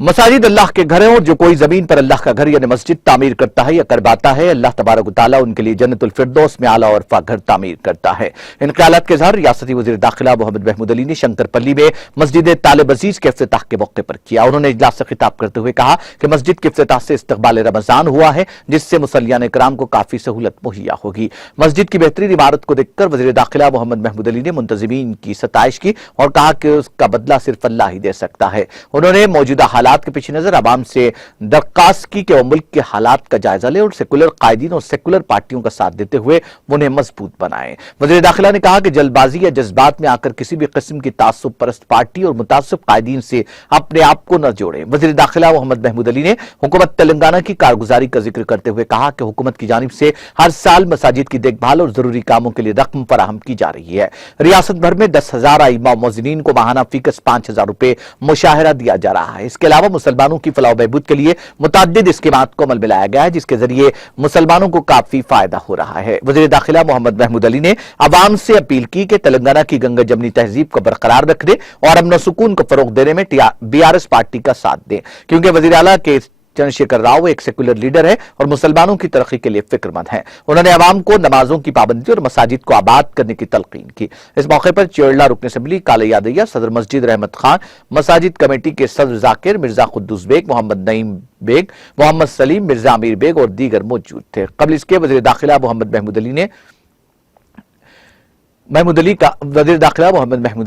मसाजिद अल्लाह के घर हैं और जो कोई जमीन पर अल्लाह का घर यानी मस्जिद तामीर करता है या करवाता है, अल्लाह तबारक व तआला उनके लिए जन्नतुल फिरदौस में आला और घर तामीर करता है। इन ख्यालात के इज़हार रियासती वज़ीर दाखिला मोहम्मद महमूद अली ने शंकरपल्ली में मस्जिद तालिब अजीज के इफ्तिताह के मौके पर किया। उन्होंने इजलास से खिताब करते हुए कहा कि मस्जिद के इफ्तिताह से इस्तकबाल रमजान हुआ है, जिससे मुसल्लियान इकराम को काफी सहूलत मुहैया होगी। मस्जिद की बेहतरीन इमारत को देखकर वज़ीर दाखिला मोहम्मद महमूद अली ने मुंतज़िमीन की सताइश की और कहा कि उसका बदला सिर्फ अल्लाह ही दे सकता है। उन्होंने मौजूदा हालात के पीछे नजर आवाम से दरख्वास्त की कि वो मुल्क के हालात का जायजा ले और सेकुलर कायदीन और सेकुलर पार्टियों का साथ देते हुए उन्हें मजबूत बनाए। वज़ीर दाखिला ने कहा कि जल्दबाजी या जज्बात में आकर किसी भी किस्म की तासुब परस्त पार्टी और मुतासिब कायदीन से अपने आप को न जोड़े। वज़ीर दाखिला मोहम्मद महमूद अली ने हुकूमत तेलंगाना की कारगुजारी का जिक्र करते हुए कहा कि हुकूमत की जानिब से हर साल मसाजिद की देखभाल और जरूरी कामों के लिए रकम फराहम की जा रही है। रियासत भर में 10,000 आइमा मोज़िनीन को माहाना फीकस 5,000 रुपए मुशाहरा दिया जा रहा है। इसके अलावा मुसलमानों की फलाह बहबूद के लिए मुतअद्दिद स्कीमात को अमल में लाया गया है, जिसके जरिए मुसलमानों को काफी फायदा हो रहा है। वज़ीर दाखिला मोहम्मद महमूद अली ने अवाम से अपील की कि तेलंगाना की गंगा जमनी तहजीब को बरकरार रखने और अमन सुकून को फरोग देने में BRS पार्टी का साथ दें, क्योंकि वज़ीर आला के चंद्रशेखर राव एक सेकुलर लीडर है और मुसलमानों की तरक्की के लिए फिक्रमंद है। उन्होंने अवाम को नमाजों की पाबंदी और मसाजिद को आबाद करने की तलकीन की। इस मौके पर चेरला रुकन असम्बली काला यादैया, सदर मस्जिद रहमत खान, मसाजिद कमेटी के सदर जाकिर, मिर्जा खुद्दूस बेग, मोहम्मद नईम बेग, मोहम्मद सलीम, मिर्जा अमीर बेग और दीगर मौजूद थे। कबल इसके वज़ीर दाखिला मोहम्मद महमूद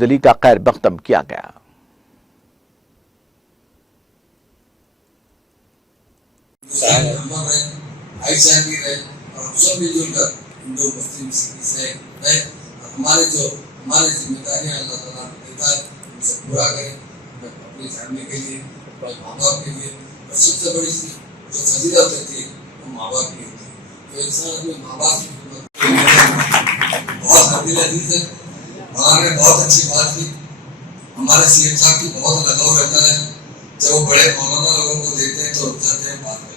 अली का खैर मक़दम किया गया। और सब मिलजुल कर हिंदू मुस्लिम से हमारे जिम्मेदारियां अल्लाह ताला देता है उसे पूरा करें, अपनी फैमिली के लिए, अपने माँ बाप के लिए। और सबसे बड़ी जो फजीलत होती है वो माँ बाप की होती है। तो इंसान अपने माँ बाप की बहुत हदील अजीज है। उन्होंने बहुत अच्छी बात की। हमारे सीएम साहब की बहुत लगाव रहता है। जब वो बड़े मौलाना लोगों को देखते हैं तो रुक जाते हैं बात में।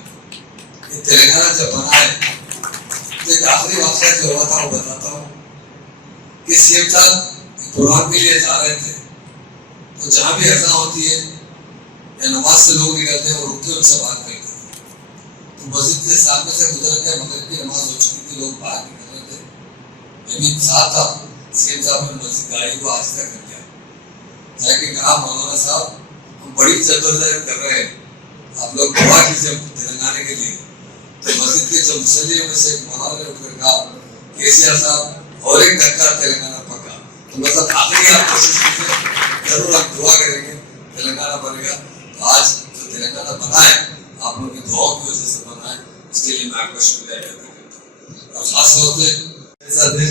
तेलंगाना जब बना है तो एक आखिरी वाक़या जो हुआ था वो बताता हूँ कि सीएम साहब प्रोग्राम के लिए जा रहे थे, तो जहाँ भी अज़ान होती है या नमाज से लोग निकलते हैं वो रुक के उनसे बात करते हैं। तो मस्जिद के सामने से गुजर के मगरिब की नमाज हो चुकी थी, लोग बाहर निकल रहे थे, मैं भी साथ था। सीएम साहब ने मस्जिद गाड़ी को आहिस्ता कर दिया, जाके कहा मौलाना साहब हम बड़ी जद्दोजहद कर रहे हैं, आप लोग दुआ कीजिए तेलंगाना के लिए। तो मस्जिद के जो मुसल्ली में से मौलाना ने उठकर कहा केसीआर साहब और एक धक्का तेलंगाना पक्का। तो मतलब आखिरी आप कोशिश कीजिए, जरूर हम दुआ करेंगे तेलंगाना बनेगा। तो आज जो तेलंगाना बना है आप लोगों की दुआओं की वजह से बना है, इसके लिए मैं आपका शुक्रिया अदा करता हूँ। और खास तौर से ऐसा देश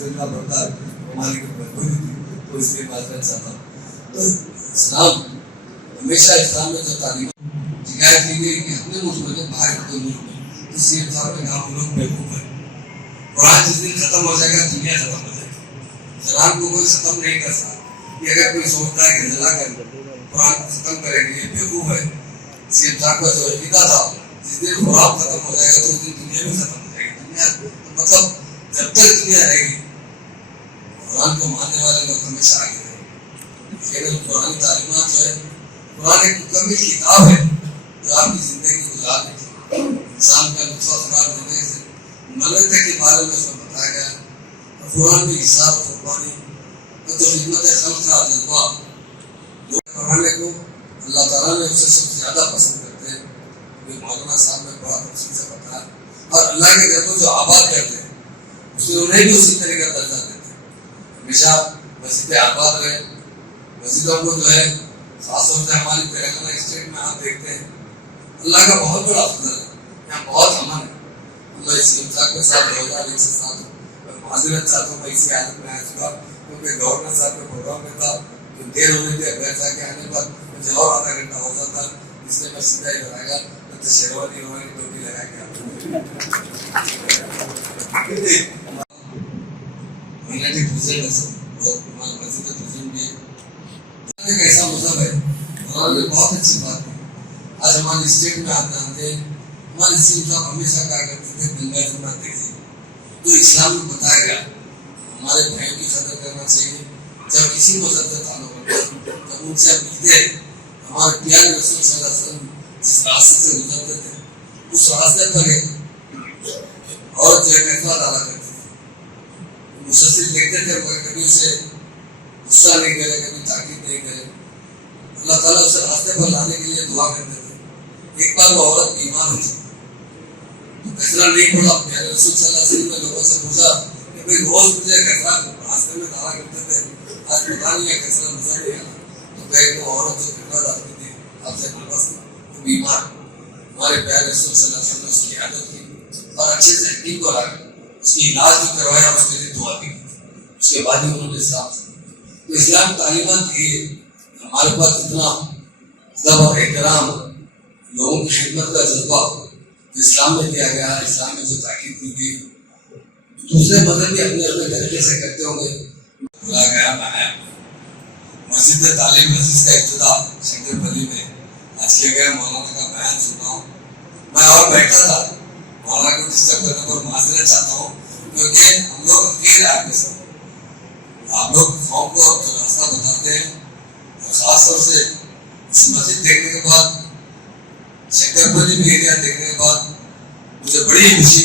करना पड़ता है हमारी मजबूरी थी, तो इसलिए बात करना चाहता हूँ। तो इस्लाम हमेशा इस्लाम में जो तालीम शिकायत की गई कि अपने मुल्क में बाहर के मुल्क में तो सीएम साहब ने कहा लोग बेवकूफ है। कुरान जिस दिन खत्म हो जाएगा दुनिया खत्म हो जाएगी। कुरान को कोई खत्म नहीं कर सकता। ये अगर कोई सोचता है कि जलाकर कुरान को खत्म करेंगे ये बेवकूफ है। सीएम साहब का जो अकीदा था जिस दिन कुरान खत्म हो जाएगा तो उस दिन दुनिया भी खत्म हो जाएगी। दुनिया मतलब जब तक दुनिया रहेगी कुरान को मानने वाले लोग हमेशा आगे रहेंगे। लेकिन पुरानी तालीमात जो है, कुरान एक मुकम्मल किताब है जो आपकी जिंदगी गुजारने की इंसान का नुस्खा खुराक देने से मलकते के बारे में उसमें बताया गया है। और कुरान में हिसाब कुर्बानी तो खिदमत खल्क का जज्बा जो कराने को अल्लाह ताला ने उससे सबसे ज़्यादा पसंद करते हैं। ये मौलाना साहब ने बड़ा तफसील से बताया। और अल्लाह के घर को जो आबाद करते हैं उसमें उन्हें भी उसी तरह का दर्जा देते हैं। हमेशा मस्जिदें आबाद रहे, मस्जिदों को जो है खासतौर से हमारी तेलंगाना स्टेट में आप देखते हैं अल्लाह का बहुत बड़ा फजल है, यहाँ बहुत अमन है। मैं सीएम साहब के साथ 2001 से साथ माजरत चाहता हूँ, मैं इसी हालत में आया था क्योंकि गवर्नर साहब के प्रोग्राम में था तो देर होने के घर जाके आने पर मुझे और आधा घंटा हो जाता, इसलिए मैं सीधा ही लगाया तो शेरवानी उन्होंने टोपी लगा के कैसा मजहब है। उन्होंने बहुत अच्छी बात की। आज हमारे स्टेट में आप जानते हैं हमारे सीएम साहब हमेशा कहा करते थे गंगा जमुना तहजीब, तो इस्लाम में बताया गया हमारे भाइयों की कदर करना चाहिए। जब किसी मजहब से ताल्लुक रखते जब उनसे हम मिलते हैं हमारे प्यारे रसूल सल्लल्लाहु अलैहि वसल्लम जिस रास्ते से गुजरते थे उस रास्ते पर एक औरत जो है फैसला डाला करती थी। मुसलसिल देखते थे मगर कभी उसे गुस्सा नहीं करे, कभी ताकीद नहीं करे। अल्लाह ताला उसे रास्ते पर लाने के लिए दुआ करते थे। एक बार वो औरत बीमार हुई तो फैसला नहीं पड़ा। प्यारे रसूल सल्लल्लाहु अलैहि वसल्लम ने लोगों से पूछा कि भाई रोज मुझे फैसला रास्ते में डाला करते थे, आज पता नहीं है फैसला नजर नहीं आया। तो कहे वो औरत जो फैसला डालती थी आपसे पास वो बीमार, हमारे प्यारे रसूल सल्लल्लाहु अलैहि वसल्लम ने उसकी आदत की और अच्छे से हकीम को लाया, उसकी इलाज जो करवाया, उसके लिए दुआ भी की। उसके बाद ही उन्होंने इस्लाम से तो इस्लाम तालीमात ये हमारे पास इतना अदब और एहतराम, लोगों की खिदमत का जज्बा इस्लाम में दिया गया है, इस्लाम में जो ताकीद की गई। दूसरे मजहब भी अपने अपने तरीके से करते होंगे। बुला गया बनाया मस्जिद तालीम मस्जिद का इब्तिदा शंकरपल्ली में आज किया गया। मौलाना का बयान सुन रहा हूँ मैं और बैठा था। मौलाना को डिस्टर्ब करने पर माजरत चाहता हूँ क्योंकि हम लोग अकेले आपके साथ आप लोग कौम को रास्ता बताते हैं। और खास तौर से इस मस्जिद देखने के बाद, शंकरपल्ली में एरिया देखने के बाद मुझे बड़ी खुशी